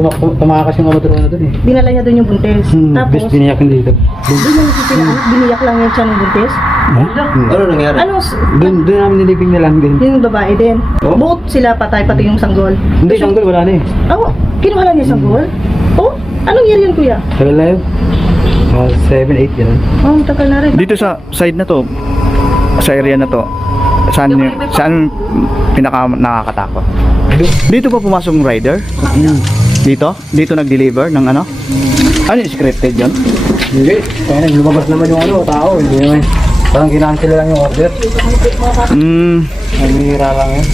Tumakas yung amadrona doon eh. Dinala niya doon yung buntis. Tapos, biniyak yung dito. doon niya nakikita, biniyak lang yan siya ng buntis. Ano nangyari? Ano, Doon namin nilibing na lang din. yung babae din. Oh? Buot sila patay, pati yung sanggol. Hindi, sanggol wala na eh. Oh, kinuha lang niya sanggol? Oh, anong year yun kuya? Tagal na yun. 7, 8 yan. Oh, tagal na rin. Dito sa side na to, sa area na to, saan pinaka nakakatakot? Dito pa pumasok yung rider? Dito? Dito nag-deliver ng ano? Ano yung scripted yun? Hindi. Kaya lumabas naman yung ano, tao. Hindi naman. Parang ginansila lang yung order. Nagmihira lang yun.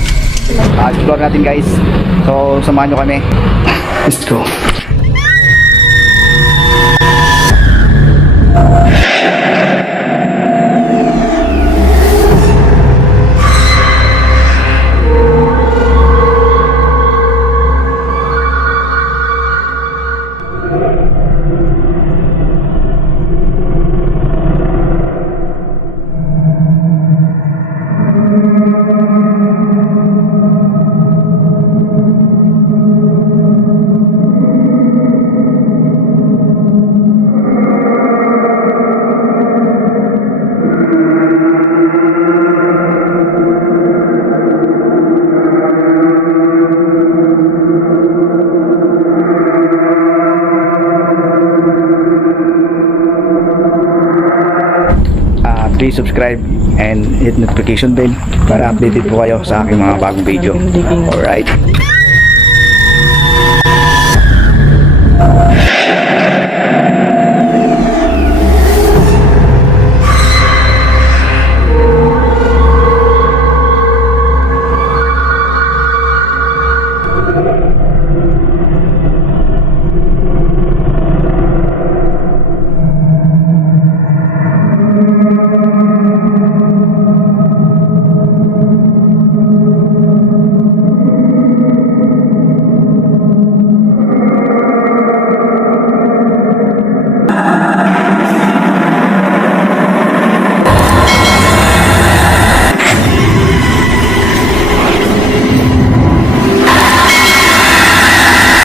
Explore natin guys. So, samahan nyo kami. Let's go. Please subscribe and hit notification bell para updated po kayo sa aking mga bagong video. Alright.